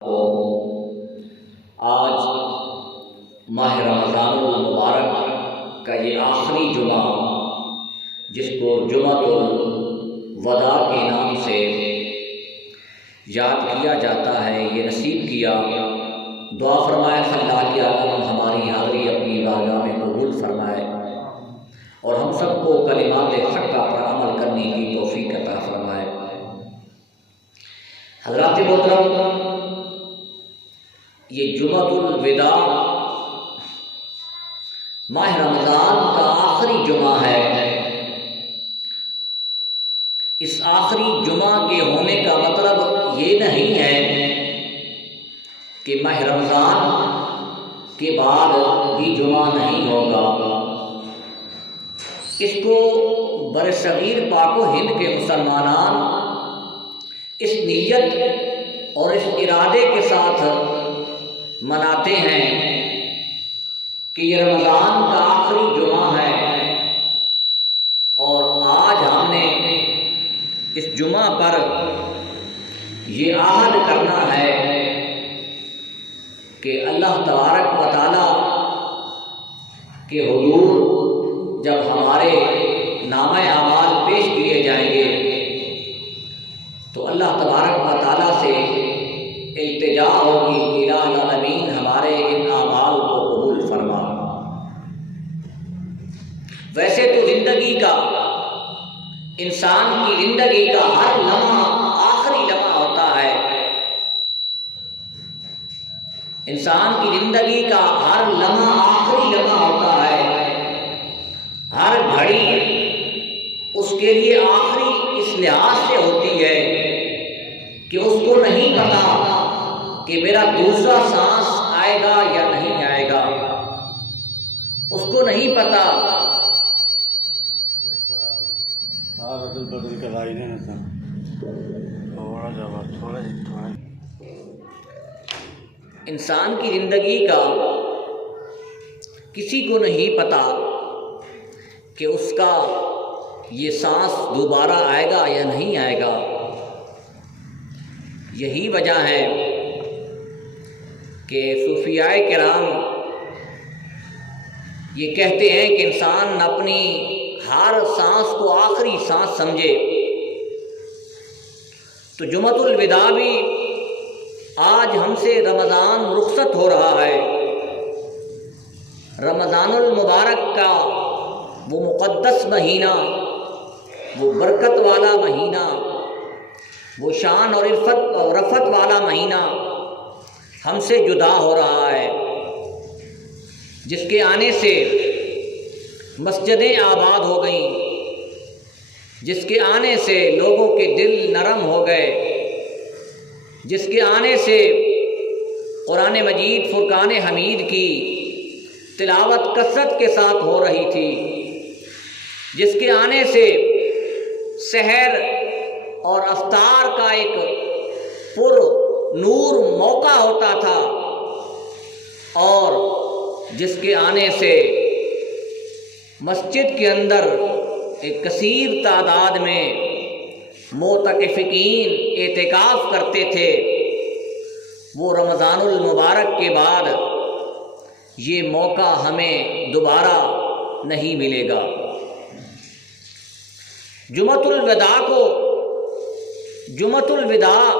آج ماہ رمضان المبارک کا یہ آخری جمعہ، جس کو جمعۃ الوداع کے نام سے یاد کیا جاتا ہے، یہ نصیب کیا۔ دعا فرمائے اللہ کی عالم ہماری حاضری اپنی بارگاہ میں قبول فرمائے اور ہم سب کو کلمات حقہ پر عمل کرنے کی توفیق عطا فرمائے۔ حضرات محترم، یہ جمعۃ الوداع ماہ رمضان کا آخری جمعہ ہے۔ اس آخری جمعہ کے ہونے کا مطلب یہ نہیں ہے کہ ماہ رمضان کے بعد بھی جمعہ نہیں ہوگا۔ اس کو برصغیر پاک و ہند کے مسلمانان اس نیت اور اس ارادے کے ساتھ مناتے ہیں کہ یہ رمضان کا آخری جمعہ ہے اور آج ہم نے اس جمعہ پر یہ عہد کرنا ہے کہ اللہ تبارک و تعالی کے حضور جب ہمارے نامہ اعمال پیش کیے جائیں گے تو اللہ تبارک و تعالی سے التجا ہوگی کہ الہ العالمین ہمارے ان اعمال کو قبول فرما۔ ویسے تو زندگی کا، انسان کی زندگی کا ہر لمحہ آخری لمحہ ہوتا ہے۔ انسان کی زندگی کا ہر لمحہ آخری لمحہ ہوتا ہے۔ ہر گھڑی اس کے لیے آخری اس لحاظ سے ہوتی ہے کہ اس کو نہیں پتا کہ میرا دوسرا سانس آئے گا یا نہیں آئے گا۔ اس کو نہیں پتا۔ انسان کی زندگی کا کسی کو نہیں پتا کہ اس کا یہ سانس دوبارہ آئے گا یا نہیں آئے گا۔ یہی وجہ ہے کہ صوفیاء کرام یہ کہتے ہیں کہ انسان اپنی ہر سانس کو آخری سانس سمجھے۔ تو جمعۃ الوداع بھی آج ہم سے رمضان رخصت ہو رہا ہے۔ رمضان المبارک کا وہ مقدس مہینہ، وہ برکت والا مہینہ، وہ شان اور عرفت اور رفعت والا مہینہ ہم سے جدا ہو رہا ہے، جس کے آنے سے مسجدیں آباد ہو گئیں، جس کے آنے سے لوگوں کے دل نرم ہو گئے، جس کے آنے سے قرآن مجید فرقان حمید کی تلاوت کثرت کے ساتھ ہو رہی تھی، جس کے آنے سے سحر اور افطار کا ایک پر نور موقع ہوتا تھا، اور جس کے آنے سے مسجد کے اندر ایک کثیر تعداد میں معتکفین اعتکاف کرتے تھے۔ وہ رمضان المبارک کے بعد یہ موقع ہمیں دوبارہ نہیں ملے گا۔ جمعۃ الوداع کو جمعۃ الوداع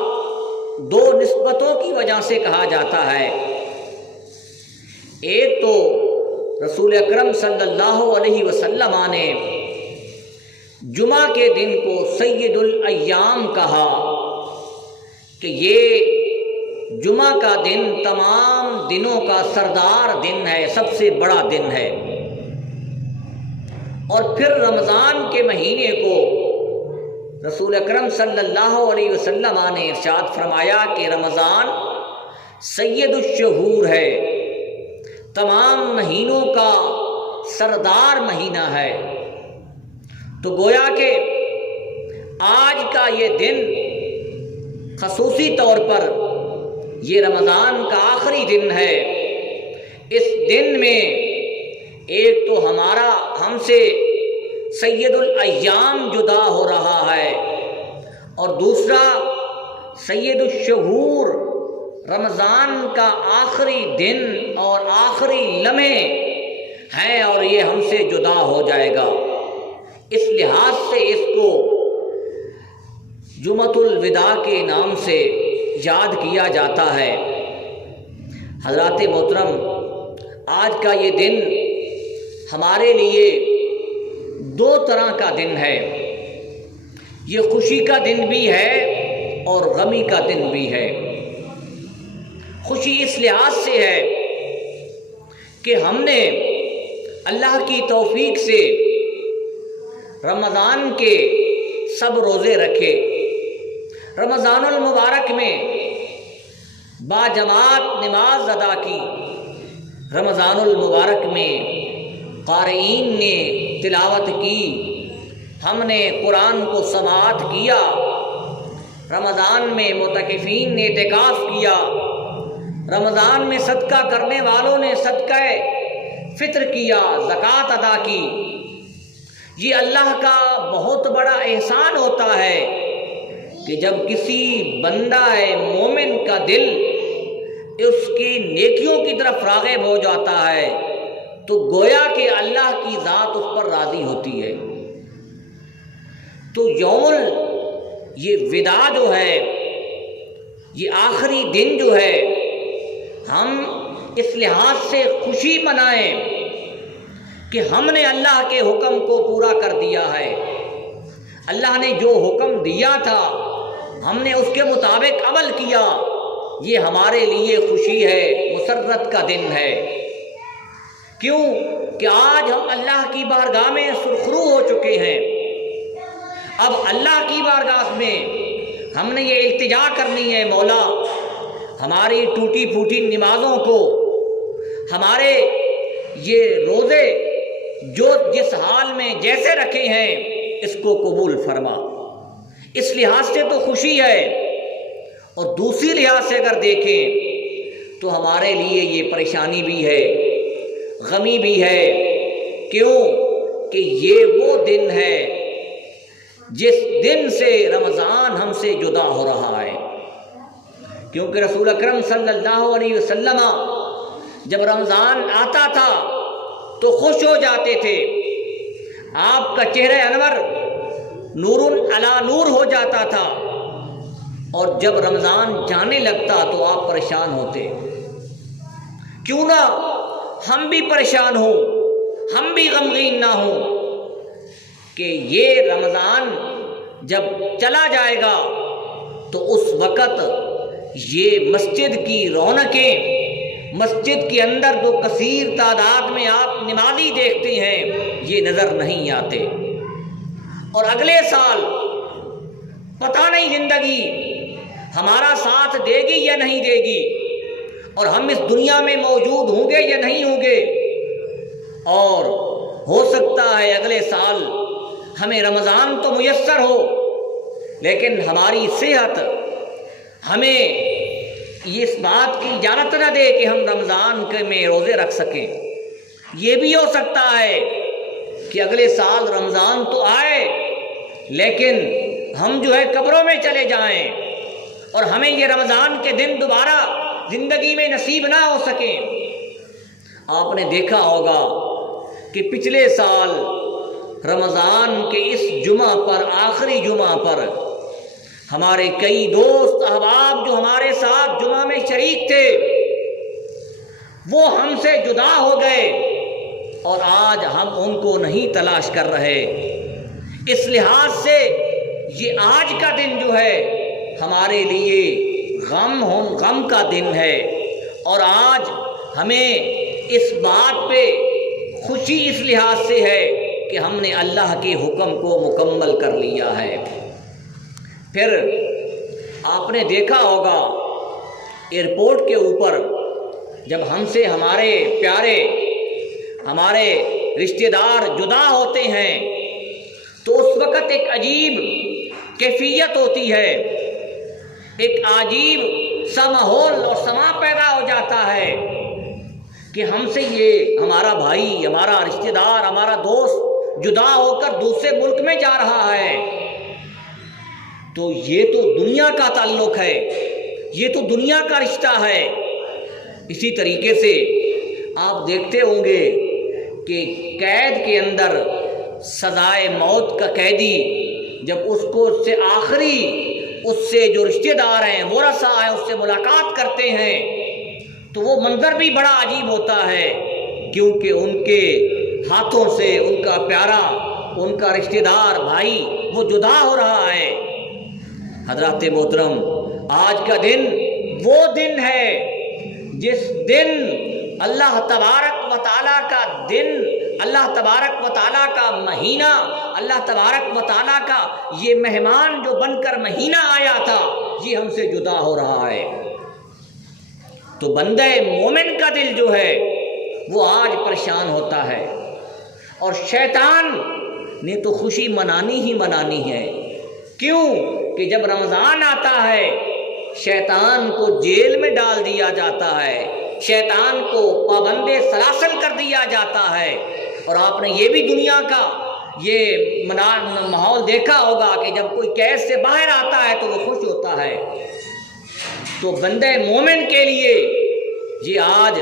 دو نسبتوں کی وجہ سے کہا جاتا ہے۔ ایک تو رسول اکرم صلی اللہ علیہ وسلم نے جمعہ کے دن کو سید الایام کہا کہ یہ جمعہ کا دن تمام دنوں کا سردار دن ہے، سب سے بڑا دن ہے۔ اور پھر رمضان کے مہینے کو رسول اکرم صلی اللہ علیہ وسلم نے ارشاد فرمایا کہ رمضان سید الشہور ہے، تمام مہینوں کا سردار مہینہ ہے۔ تو گویا کہ آج کا یہ دن خصوصی طور پر یہ رمضان کا آخری دن ہے۔ اس دن میں ایک تو ہم سے سید الایام جدا ہو رہا ہے، اور دوسرا سید الشہور رمضان کا آخری دن اور آخری لمحے ہیں اور یہ ہم سے جدا ہو جائے گا، اس لحاظ سے اس کو جمعۃ الوداع کے نام سے یاد کیا جاتا ہے۔ حضرات محترم، آج کا یہ دن ہمارے لیے دو طرح کا دن ہے، یہ خوشی کا دن بھی ہے اور غمی کا دن بھی ہے۔ خوشی اس لحاظ سے ہے کہ ہم نے اللہ کی توفیق سے رمضان کے سب روزے رکھے، رمضان المبارک میں باجماعت نماز ادا کی، رمضان المبارک میں قارئین نے تلاوت کی، ہم نے قرآن کو سماعت کیا، رمضان میں معتکفین نے اعتکاف کیا، رمضان میں صدقہ کرنے والوں نے صدقہ فطر کیا، زکوٰۃ ادا کی۔ یہ اللہ کا بہت بڑا احسان ہوتا ہے کہ جب کسی بندہ مومن کا دل اس کی نیکیوں کی طرف راغب ہو جاتا ہے تو گویا کہ اللہ کی ذات اس پر راضی ہوتی ہے۔ تو یہ وداع جو ہے، یہ آخری دن جو ہے، ہم اس لحاظ سے خوشی منائیں کہ ہم نے اللہ کے حکم کو پورا کر دیا ہے، اللہ نے جو حکم دیا تھا ہم نے اس کے مطابق عمل کیا، یہ ہمارے لیے خوشی ہے، مسرت کا دن ہے۔ کیوں کہ آج ہم اللہ کی بارگاہ میں سرخرو ہو چکے ہیں۔ اب اللہ کی بارگاہ میں ہم نے یہ التجا کرنی ہے، مولا ہماری ٹوٹی پھوٹی نمازوں کو، ہمارے یہ روزے جو جس حال میں جیسے رکھے ہیں اس کو قبول فرما۔ اس لحاظ سے تو خوشی ہے، اور دوسری لحاظ سے اگر دیکھیں تو ہمارے لیے یہ پریشانی بھی ہے، غمی بھی ہے۔ کیوں کہ یہ وہ دن ہے جس دن سے رمضان ہم سے جدا ہو رہا ہے، کیونکہ رسول اکرم صلی اللہ علیہ وسلم جب رمضان آتا تھا تو خوش ہو جاتے تھے، آپ کا چہرہ انور نور علی نور ہو جاتا تھا، اور جب رمضان جانے لگتا تو آپ پریشان ہوتے۔ کیوں نہ ہم بھی پریشان ہوں، ہم بھی غمگین نہ ہوں کہ یہ رمضان جب چلا جائے گا تو اس وقت یہ مسجد کی رونقیں، مسجد کے اندر جو کثیر تعداد میں آپ نمازی دیکھتے ہیں یہ نظر نہیں آتے، اور اگلے سال پتہ نہیں زندگی ہمارا ساتھ دے گی یا نہیں دے گی، اور ہم اس دنیا میں موجود ہوں گے یا نہیں ہوں گے، اور ہو سکتا ہے اگلے سال ہمیں رمضان تو میسر ہو لیکن ہماری صحت ہمیں اس بات کی اجازت نہ دے کہ ہم رمضان میں روزے رکھ سکیں۔ یہ بھی ہو سکتا ہے کہ اگلے سال رمضان تو آئے لیکن ہم جو ہے قبروں میں چلے جائیں اور ہمیں یہ رمضان کے دن دوبارہ زندگی میں نصیب نہ ہو سکیں۔ آپ نے دیکھا ہوگا کہ پچھلے سال رمضان کے اس جمعہ پر، آخری جمعہ پر، ہمارے کئی دوست احباب جو ہمارے ساتھ جمعہ میں شریک تھے وہ ہم سے جدا ہو گئے، اور آج ہم ان کو نہیں تلاش کر رہے۔ اس لحاظ سے یہ آج کا دن جو ہے ہمارے لیے غم کا دن ہے، اور آج ہمیں اس بات پہ خوشی اس لحاظ سے ہے کہ ہم نے اللہ کے حکم کو مکمل کر لیا ہے۔ پھر آپ نے دیکھا ہوگا ایئرپورٹ کے اوپر جب ہم سے ہمارے پیارے، ہمارے رشتہ دار جدا ہوتے ہیں تو اس وقت ایک عجیب کیفیت ہوتی ہے، ایک عجیب سا ماحول اور سما پیدا ہو جاتا ہے کہ ہم سے یہ ہمارا بھائی، ہمارا رشتہ دار، ہمارا دوست جدا ہو کر دوسرے ملک میں جا رہا ہے، تو یہ تو دنیا کا تعلق ہے، یہ تو دنیا کا رشتہ ہے۔ اسی طریقے سے آپ دیکھتے ہوں گے کہ قید کے اندر سزائے موت کا قیدی جب اس کو اس سے آخری اس سے جو رشتہ دار ہیں ورثہ ہیں اس سے ملاقات کرتے ہیں تو وہ منظر بھی بڑا عجیب ہوتا ہے، کیونکہ ان کے ہاتھوں سے ان کا پیارا ان کا رشتہ دار بھائی وہ جدا ہو رہا ہے۔ حضرات محترم، آج کا دن وہ دن ہے جس دن اللہ تبارک و تعالیٰ کا دن، اللہ تبارک و تعالیٰ کا مہینہ، اللہ تبارک و تعالیٰ کا یہ مہمان جو بن کر مہینہ آیا تھا یہ ہم سے جدا ہو رہا ہے۔ تو بندہ مومن کا دل جو ہے وہ آج پریشان ہوتا ہے، اور شیطان نے تو خوشی منانی ہی منانی ہے۔ کیوں کہ جب رمضان آتا ہے شیطان کو جیل میں ڈال دیا جاتا ہے، شیطان کو پابند سلاسل کر دیا جاتا ہے۔ اور آپ نے یہ بھی دنیا کا یہ ماحول دیکھا ہوگا کہ جب کوئی قید سے باہر آتا ہے تو وہ خوش ہوتا ہے۔ تو بندے مومن کے لیے یہ آج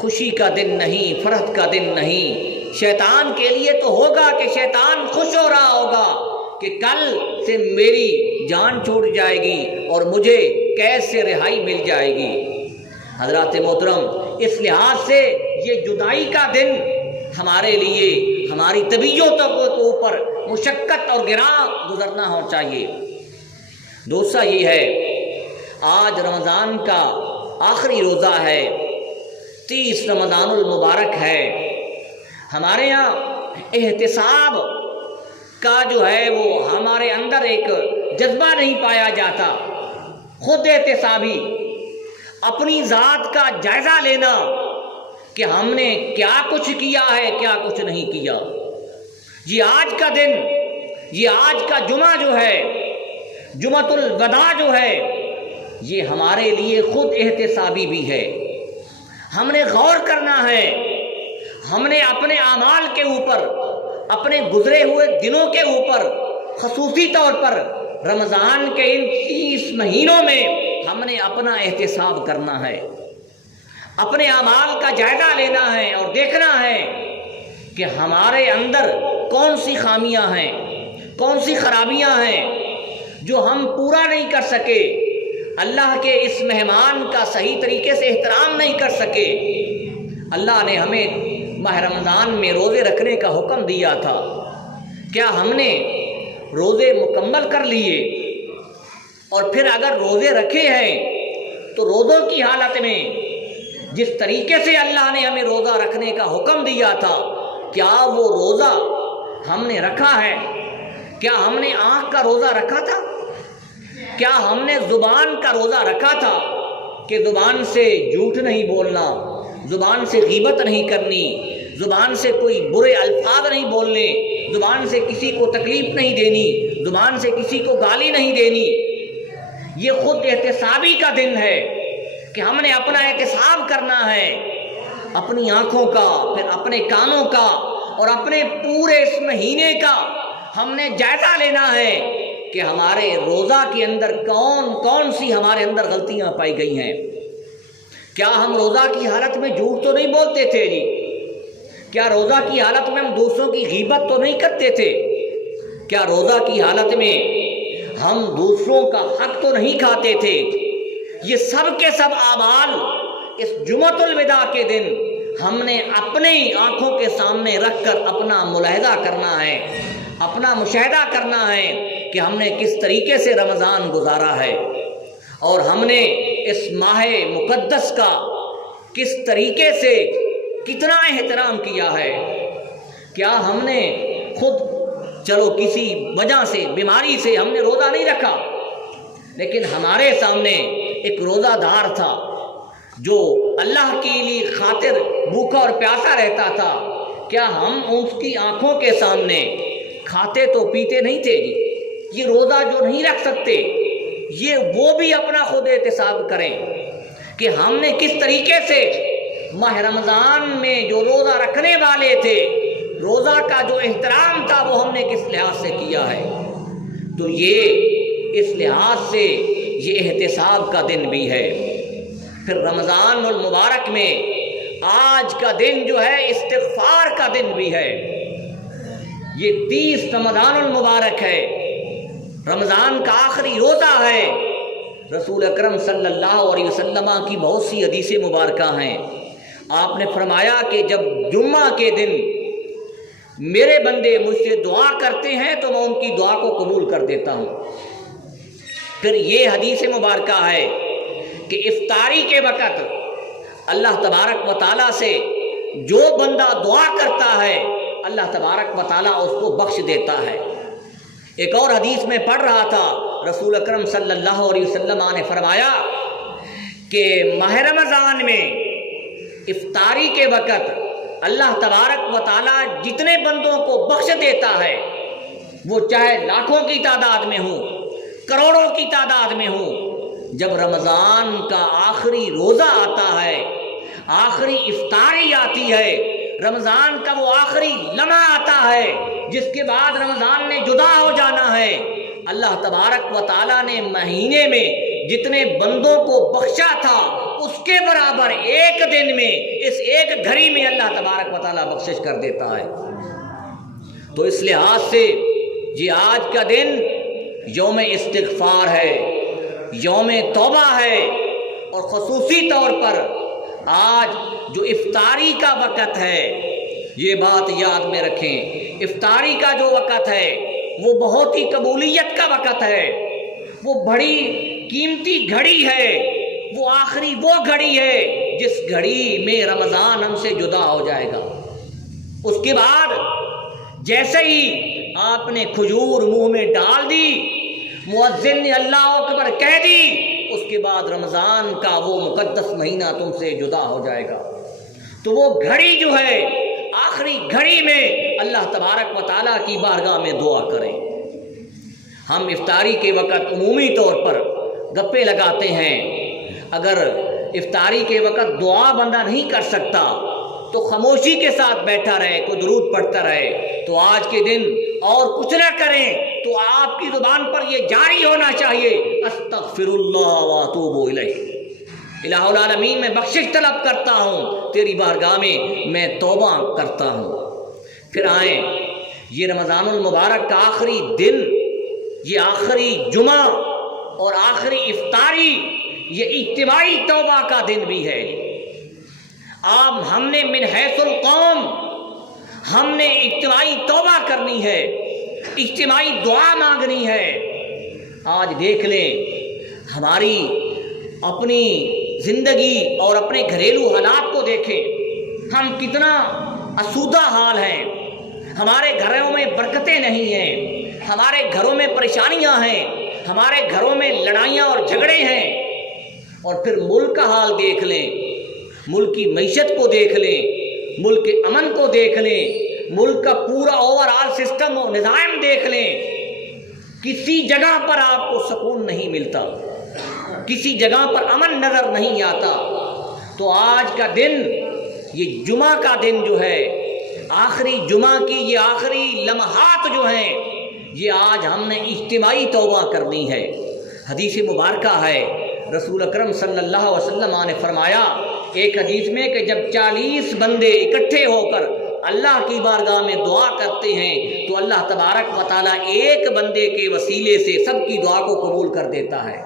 خوشی کا دن نہیں، فرحت کا دن نہیں۔ شیطان کے لیے تو ہوگا کہ شیطان خوش ہو رہا ہوگا کہ کل سے میری جان چھوٹ جائے گی اور مجھے قید سے رہائی مل جائے گی۔ حضرات محترم، اس لحاظ سے یہ جدائی کا دن ہمارے لیے ہماری طبیعتوں کے اوپر مشقت اور گراں گزرنا ہو چاہیے۔ دوسرا یہ ہے، آج رمضان کا آخری روزہ ہے، 30 رمضان المبارک ہے۔ ہمارے یہاں احتساب کا جو ہے وہ ہمارے اندر ایک جذبہ نہیں پایا جاتا، خود احتسابی، اپنی ذات کا جائزہ لینا کہ ہم نے کیا کچھ کیا ہے کیا کچھ نہیں کیا۔ یہ آج کا دن، یہ آج کا جمعہ جو ہے، جمعۃ الوداع جو ہے، یہ ہمارے لیے خود احتسابی بھی ہے۔ ہم نے غور کرنا ہے، ہم نے اپنے اعمال کے اوپر، اپنے گزرے ہوئے دنوں کے اوپر، خصوصی طور پر رمضان کے ان 30 مہینوں میں ہم نے اپنا احتساب کرنا ہے، اپنے اعمال کا جائزہ لینا ہے اور دیکھنا ہے کہ ہمارے اندر کون سی خامیاں ہیں، کون سی خرابیاں ہیں جو ہم پورا نہیں کر سکے، اللہ کے اس مہمان کا صحیح طریقے سے احترام نہیں کر سکے۔ اللہ نے ہمیں ماہ رمضان میں روزے رکھنے کا حکم دیا تھا، کیا ہم نے روزے مکمل کر لیے؟ اور پھر اگر روزے رکھے ہیں تو روزوں کی حالت میں جس طریقے سے اللہ نے ہمیں روزہ رکھنے کا حکم دیا تھا کیا وہ روزہ ہم نے رکھا ہے؟ کیا ہم نے آنکھ کا روزہ رکھا تھا؟ کیا ہم نے زبان کا روزہ رکھا تھا کہ زبان سے جھوٹ نہیں بولنا، زبان سے غیبت نہیں کرنی، زبان سے کوئی برے الفاظ نہیں بولنے، زبان سے کسی کو تکلیف نہیں دینی، زبان سے کسی کو گالی نہیں دینی؟ یہ خود احتسابی کا دن ہے کہ ہم نے اپنا احتساب کرنا ہے، اپنی آنکھوں کا، پھر اپنے کانوں کا اور اپنے پورے اس مہینے کا ہم نے جائزہ لینا ہے کہ ہمارے روزہ کے اندر کون کون سی ہمارے اندر غلطیاں پائی گئی ہیں۔ کیا ہم روزہ کی حالت میں جھوٹ تو نہیں بولتے تھے جی؟ کیا روزہ کی حالت میں ہم دوسروں کی غیبت تو نہیں کرتے تھے؟ کیا روزہ کی حالت میں ہم دوسروں کا حق تو نہیں کھاتے تھے؟ یہ سب کے سب اعمال اس جمعۃ الوداع کے دن ہم نے اپنی آنکھوں کے سامنے رکھ کر اپنا ملاحظہ کرنا ہے، اپنا مشاہدہ کرنا ہے کہ ہم نے کس طریقے سے رمضان گزارا ہے اور ہم نے اس ماہ مقدس کا کس طریقے سے کتنا احترام کیا ہے۔ کیا ہم نے خود چلو کسی وجہ سے، بیماری سے ہم نے روزہ نہیں رکھا، لیکن ہمارے سامنے ایک روزہ دار تھا جو اللہ کے لیے خاطر بھوکا اور پیاسا رہتا تھا، کیا ہم اس کی آنکھوں کے سامنے کھاتے تو پیتے نہیں تھے جی؟ یہ روزہ جو نہیں رکھ سکتے یہ وہ بھی اپنا خود احتساب کریں کہ ہم نے کس طریقے سے ماہ رمضان میں جو روزہ رکھنے والے تھے، روزہ کا جو احترام تھا وہ ہم نے کس لحاظ سے کیا ہے۔ تو یہ اس لحاظ سے یہ احتساب کا دن بھی ہے۔ پھر رمضان المبارک میں آج کا دن جو ہے استغفار کا دن بھی ہے۔ یہ 30 رمضان المبارک ہے، رمضان کا آخری روزہ ہے۔ رسول اکرم صلی اللہ علیہ وسلم کی بہت سی حدیثیں مبارکہ ہیں۔ آپ نے فرمایا کہ جب جمعہ کے دن میرے بندے مجھ سے دعا کرتے ہیں تو میں ان کی دعا کو قبول کر دیتا ہوں۔ پھر یہ حدیث مبارکہ ہے کہ افطاری کے وقت اللہ تبارک و تعالیٰ سے جو بندہ دعا کرتا ہے اللہ تبارک و تعالیٰ اس کو بخش دیتا ہے۔ ایک اور حدیث میں پڑھ رہا تھا، رسول اکرم صلی اللہ علیہ وسلم نے فرمایا کہ ماہ رمضان میں افطاری کے وقت اللہ تبارک و تعالیٰ جتنے بندوں کو بخش دیتا ہے، وہ چاہے لاکھوں کی تعداد میں ہوں، کروڑوں کی تعداد میں ہوں، جب رمضان کا آخری روزہ آتا ہے، آخری افطاری آتی ہے، رمضان کا وہ آخری لمحہ آتا ہے جس کے بعد رمضان نے جدا ہو جانا ہے، اللہ تبارک و تعالیٰ نے مہینے میں جتنے بندوں کو بخشا تھا اس کے برابر ایک دن میں، اس ایک گھڑی میں اللہ تبارک و تعالیٰ بخشش کر دیتا ہے۔ تو اس لحاظ سے یہ آج کا دن یوم استغفار ہے، یوم توبہ ہے، اور خصوصی طور پر آج جو افطاری کا وقت ہے، یہ بات یاد میں رکھیں، افطاری کا جو وقت ہے وہ بہت ہی قبولیت کا وقت ہے، وہ بڑی قیمتی گھڑی ہے، وہ آخری وہ گھڑی ہے جس گھڑی میں رمضان ہم سے جدا ہو جائے گا۔ اس کے بعد جیسے ہی آپ نے کھجور منہ میں ڈال دی، مؤذن نے اللہ اکبر کہہ دی، اس کے بعد رمضان کا وہ مقدس مہینہ تم سے جدا ہو جائے گا۔ تو وہ گھڑی جو ہے، آخری گھڑی میں اللہ تبارک و تعالیٰ کی بارگاہ میں دعا کریں۔ ہم افطاری کے وقت عمومی طور پر گپے لگاتے ہیں، اگر افطاری کے وقت دعا بندہ نہیں کر سکتا تو خاموشی کے ساتھ بیٹھا رہے، کوئی درود پڑھتا رہے۔ تو آج کے دن اور کچھ نہ کریں تو آپ کی زبان پر یہ جاری ہونا چاہیے، استغفر اللہ واتوب الیہ، الہ العالمین میں بخشش طلب کرتا ہوں، تیری بارگاہ میں توبہ کرتا ہوں۔ پھر آئیں یہ رمضان المبارک کا آخری دن، یہ آخری جمعہ اور آخری افطاری، یہ اجتماعی توبہ کا دن بھی ہے۔ اب ہم نے من حیث القوم ہم نے اجتماعی توبہ کرنی ہے، اجتماعی دعا مانگنی ہے۔ آج دیکھ لیں ہماری اپنی زندگی اور اپنے گھریلو حالات کو دیکھیں، ہم کتنا آسودہ حال ہیں، ہمارے گھروں میں برکتیں نہیں ہیں، ہمارے گھروں میں پریشانیاں ہیں، ہمارے گھروں میں لڑائیاں اور جھگڑے ہیں۔ اور پھر ملک کا حال دیکھ لیں، ملک کی معیشت کو دیکھ لیں، ملک کے امن کو دیکھ لیں، ملک کا پورا اوور آل سسٹم و نظام دیکھ لیں، کسی جگہ پر آپ کو سکون نہیں ملتا، کسی جگہ پر امن نظر نہیں آتا۔ تو آج کا دن، یہ جمعہ کا دن جو ہے، آخری جمعہ کی یہ آخری لمحات جو ہیں، یہ آج ہم نے اجتماعی توبہ کرنی ہے۔ حدیث مبارکہ ہے، رسول اکرم صلی اللہ علیہ وسلم نے فرمایا ایک حدیث میں کہ جب 40 بندے اکٹھے ہو کر اللہ کی بارگاہ میں دعا کرتے ہیں تو اللہ تبارک و تعالیٰ ایک بندے کے وسیلے سے سب کی دعا کو قبول کر دیتا ہے۔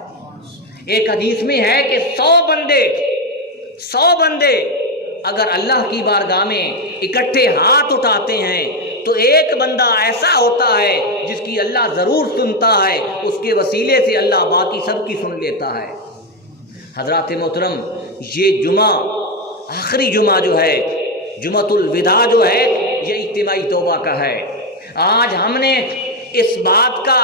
ایک حدیث میں ہے کہ 100 بندے اگر اللہ کی بارگاہ میں اکٹھے ہاتھ اٹھاتے ہیں تو ایک بندہ ایسا ہوتا ہے جس کی اللہ ضرور سنتا ہے، اس کے وسیلے سے اللہ باقی سب کی سن لیتا ہے۔ حضرات محترم، یہ جمعہ، آخری جمعہ جو ہے، جمعۃ الوداع جو ہے، یہ اجتماعی توبہ کا ہے۔ آج ہم نے اس بات کا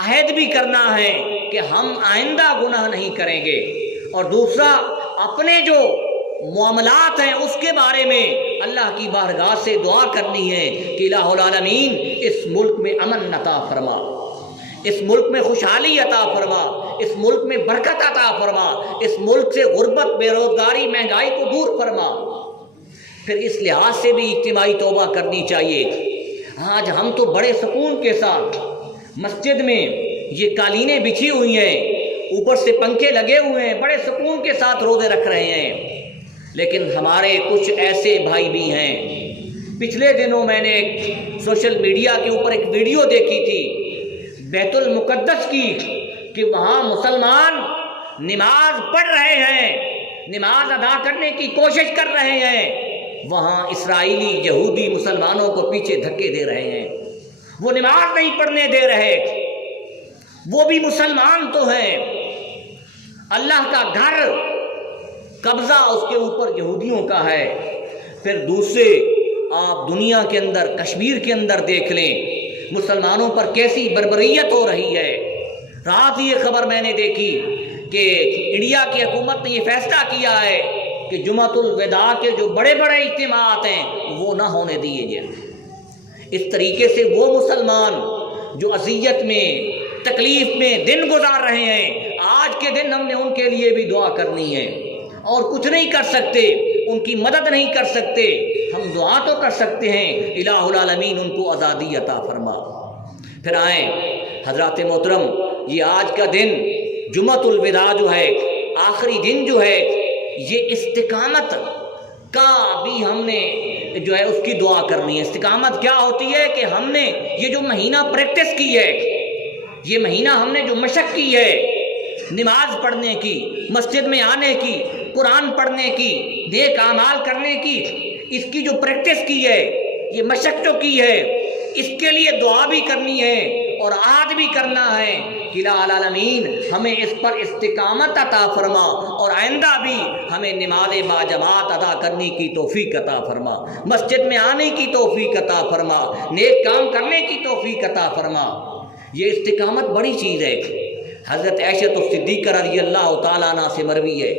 عہد بھی کرنا ہے کہ ہم آئندہ گناہ نہیں کریں گے، اور دوسرا اپنے جو معاملات ہیں اس کے بارے میں اللہ کی بارگاہ سے دعا کرنی ہے کہ الہ العالمین اس ملک میں امن عطا فرما، اس ملک میں خوشحالی عطا فرما، اس ملک میں برکت عطا فرما، اس ملک سے غربت، بے روزگاری، مہنگائی کو دور فرما۔ پھر اس لحاظ سے بھی اجتماعی توبہ کرنی چاہیے۔ آج ہم تو بڑے سکون کے ساتھ مسجد میں یہ قالینیں بچھی ہوئی ہیں، اوپر سے پنکھے لگے ہوئے ہیں، بڑے سکون کے ساتھ روزے رکھ رہے ہیں، لیکن ہمارے کچھ ایسے بھائی بھی ہیں۔ پچھلے دنوں میں نے ایک سوشل میڈیا کے اوپر ایک ویڈیو دیکھی تھی بیت المقدس کی، کہ وہاں مسلمان نماز پڑھ رہے ہیں، نماز ادا کرنے کی کوشش کر رہے ہیں، وہاں اسرائیلی یہودی مسلمانوں کو پیچھے دھکے دے رہے ہیں، وہ نماز نہیں پڑھنے دے رہے۔ وہ بھی مسلمان تو ہیں، اللہ کا گھر قبضہ اس کے اوپر یہودیوں کا ہے۔ پھر دوسرے آپ دنیا کے اندر، کشمیر کے اندر دیکھ لیں مسلمانوں پر کیسی بربریت ہو رہی ہے۔ رات یہ خبر میں نے دیکھی کہ انڈیا کی حکومت نے یہ فیصلہ کیا ہے کہ جمعۃ الوداع کے جو بڑے بڑے اجتماعات ہیں وہ نہ ہونے دیے جائیں۔ اس طریقے سے وہ مسلمان جو اذیت میں، تکلیف میں دن گزار رہے ہیں، آج کے دن ہم نے ان کے لیے بھی دعا کرنی ہے، اور کچھ نہیں کر سکتے، ان کی مدد نہیں کر سکتے، ہم دعا تو کر سکتے ہیں الہ العالمین ان کو آزادی عطا فرما۔ پھر آئیں حضرات محترم، یہ آج کا دن جمعۃ الوداع جو ہے، آخری دن جو ہے، یہ استقامت کا بھی ہم نے جو ہے اس کی دعا کرنی ہے۔ استقامت کیا ہوتی ہے کہ ہم نے یہ جو مہینہ پریکٹس کی ہے، یہ مہینہ ہم نے جو مشق کی ہے نماز پڑھنے کی، مسجد میں آنے کی، قرآن پڑھنے کی، نیک اعمال کرنے کی، اس کی جو پریکٹس کی ہے، یہ مشق جو کی ہے، اس کے لیے دعا بھی کرنی ہے اور عہد بھی کرنا ہے کہ الہ العالمین ہمیں اس پر استقامت عطا فرما، اور آئندہ بھی ہمیں نماز باجماعت ادا کرنے کی توفیق عطا فرما، مسجد میں آنے کی توفیق عطا فرما، نیک کام کرنے کی توفیق عطا فرما۔ یہ استقامت بڑی چیز ہے۔ حضرت عائشہ صدیقہ رضی اللہ تعالیٰ عنہ سے مروی ہے،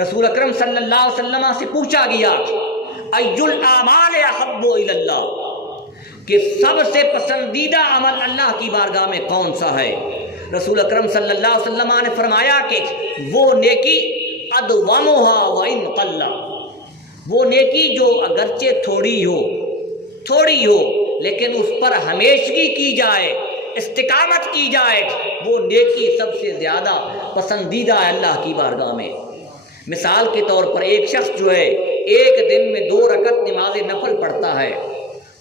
رسول اکرم صلی اللہ علیہ وسلم سے پوچھا گیا ای الاعمال احب الی اللہ، کہ سب سے پسندیدہ عمل اللہ کی بارگاہ میں کون سا ہے؟ رسول اکرم صلی اللہ علیہ وسلم نے فرمایا کہ وہ نیکی ادومھا وان قل، وہ نیکی جو اگرچہ تھوڑی ہو لیکن اس پر ہمیشگی کی جائے، استقامت کی جائے، وہ نیکی سب سے زیادہ پسندیدہ ہے اللہ کی بارگاہ میں۔ مثال کے طور پر ایک شخص جو ہے ایک دن میں 2 رکعت نماز نفل پڑھتا ہے،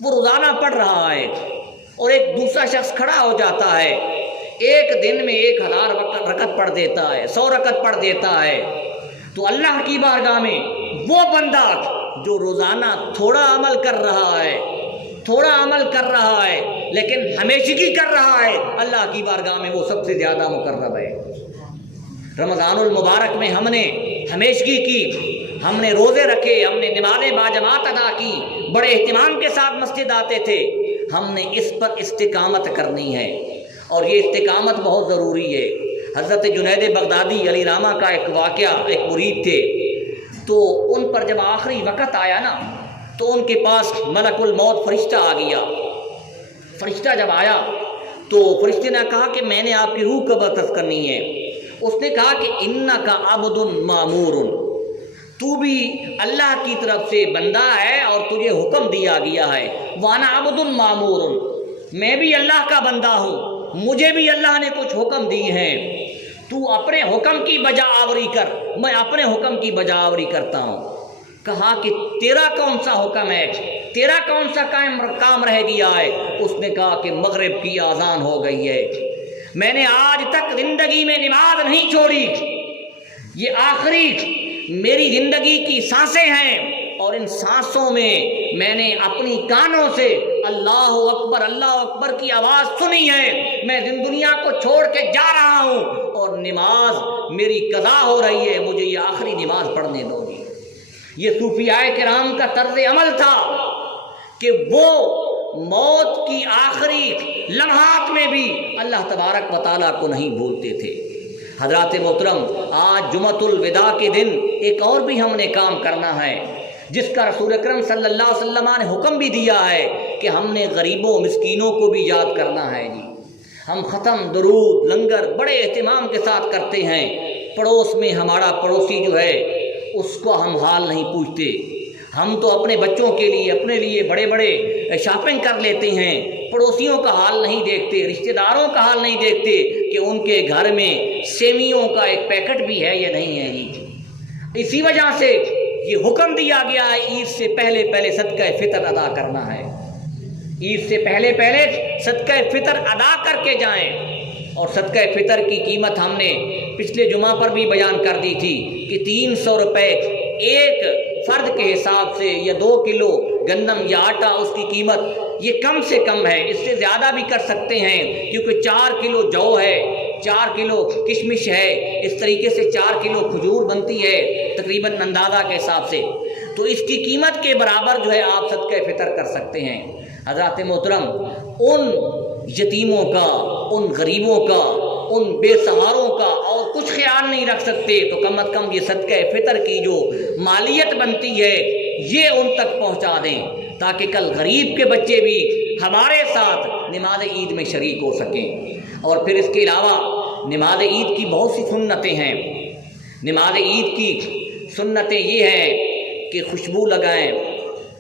وہ روزانہ پڑھ رہا ہے، اور ایک دوسرا شخص کھڑا ہو جاتا ہے، ایک دن میں 1000 رکعت پڑھ دیتا ہے، 100 رکعت پڑھ دیتا ہے، تو اللہ کی بارگاہ میں وہ بندہ جو روزانہ تھوڑا عمل کر رہا ہے لیکن ہمیشگی کر رہا ہے، اللہ کی بارگاہ میں وہ سب سے زیادہ مقرب ہے۔ رمضان المبارک میں ہم نے ہمیشگی کی، ہم نے روزے رکھے، ہم نے نمازیں باجماعت ادا کی، بڑے اہتمام کے ساتھ مسجد آتے تھے، ہم نے اس پر استقامت کرنی ہے، اور یہ استقامت بہت ضروری ہے۔ حضرت جنید بغدادی علی راما کا ایک واقعہ، ایک مرید تھے، تو ان پر جب آخری وقت آیا نا، تو ان کے پاس ملک الموت فرشتہ آ گیا۔ فرشتہ جب آیا تو فرشتے نے کہا کہ میں نے آپ کی روح قبض کرنی ہے۔ اس نے کہا کہ انک عبد مامور، تو بھی اللہ کی طرف سے بندہ ہے اور تجھے حکم دیا گیا ہے۔ وانا عبد مامور، میں بھی اللہ کا بندہ ہوں، مجھے بھی اللہ نے کچھ حکم دیے ہیں، تو اپنے حکم کی بجا آوری کر، میں اپنے حکم کی بجا آوری کرتا ہوں۔ کہا کہ تیرا کون سا حکم ہے، تیرا کون سا کام رہ گیا ہے؟ اس نے کہا کہ مغرب کی اذان ہو گئی ہے، میں نے آج تک زندگی میں نماز نہیں چھوڑی، یہ آخری میری زندگی کی سانسیں ہیں، اور ان سانسوں میں نے اپنی کانوں سے اللہ اکبر کی آواز سنی ہے، میں دنیا کو چھوڑ کے جا رہا ہوں اور نماز میری قضا ہو رہی ہے، مجھے یہ آخری نماز پڑھنے دو گی۔ یہ صوفیاء کرام کا طرز عمل تھا کہ وہ موت کی آخری لمحات میں بھی اللہ تبارک و تعالیٰ کو نہیں بھولتے تھے۔ حضرات محترم، آج جمعۃ الوداع کے دن ایک اور بھی ہم نے کام کرنا ہے، جس کا رسول اکرم صلی اللہ علیہ وسلم نے حکم بھی دیا ہے کہ ہم نے غریبوں مسکینوں کو بھی یاد کرنا ہے۔ جی ہم ختم، درود، لنگر بڑے اہتمام کے ساتھ کرتے ہیں، پڑوس میں ہمارا پڑوسی جو ہے اس کو ہم حال نہیں پوچھتے، ہم تو اپنے بچوں کے لیے، اپنے لیے بڑے بڑے شاپنگ کر لیتے ہیں، پڑوسیوں کا حال نہیں دیکھتے، رشتہ داروں کا حال نہیں دیکھتے، کہ ان کے گھر میں سیویوں کا ایک پیکٹ بھی ہے یا نہیں ہے جی۔ اسی وجہ سے یہ حکم دیا گیا ہے عید سے پہلے پہلے صدقہ فطر ادا کرنا ہے، عید سے پہلے پہلے صدقہ فطر ادا کر کے جائیں۔ اور صدقہ فطر کی قیمت ہم نے پچھلے جمعہ پر بھی بیان کر دی تھی کہ 300 روپے ایک فرد کے حساب سے، یا 2 کلو گندم یا آٹا اس کی قیمت یہ کم سے کم ہے، اس سے زیادہ بھی کر سکتے ہیں کیونکہ 4 کلو جو ہے، 4 کلو کشمش ہے، اس طریقے سے 4 کلو کھجور بنتی ہے تقریباً اندازہ کے حساب سے، تو اس کی قیمت کے برابر جو ہے آپ صدقہ فطر کر سکتے ہیں۔ حضرات محترم، ان یتیموں کا، ان غریبوں کا، ان بے سہاروں کا اور کچھ خیال نہیں رکھ سکتے تو کم از کم یہ صدقہ فطر کی جو مالیت بنتی ہے یہ ان تک پہنچا دیں، تاکہ کل غریب کے بچے بھی ہمارے ساتھ نماز عید میں شریک ہو سکیں۔ اور پھر اس کے علاوہ نماز عید کی بہت سی سنتیں ہیں۔ نماز عید کی سنتیں یہ ہیں کہ خوشبو لگائیں،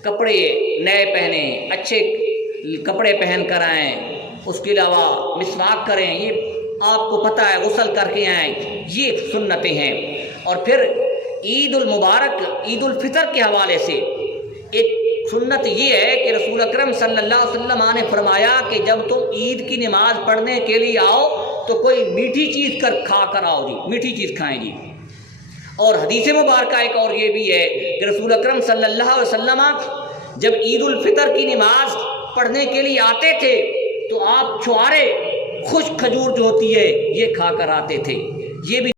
کپڑے نئے پہنیں، اچھے کپڑے پہن کر آئیں، اس کے علاوہ مسواک کریں، یہ آپ کو پتہ ہے، غسل کر کے آئیں، یہ سنتیں ہیں۔ اور پھر عید المبارک، عید الفطر کے حوالے سے ایک سنت یہ ہے کہ رسول اکرم صلی اللہ علیہ وسلم نے فرمایا کہ جب تم عید کی نماز پڑھنے کے لیے آؤ تو کوئی میٹھی چیز کھا کر آؤ جی، میٹھی چیز کھائیں جی۔ اور حدیث مبارکہ ایک اور یہ بھی ہے کہ رسول اکرم صلی اللہ علیہ وسلم جب عید الفطر کی نماز پڑھنے کے لیے آتے تھے تو آپ چھوارے خشک کھجور جو ہوتی ہے یہ کھا کر آتے تھے۔ یہ بھی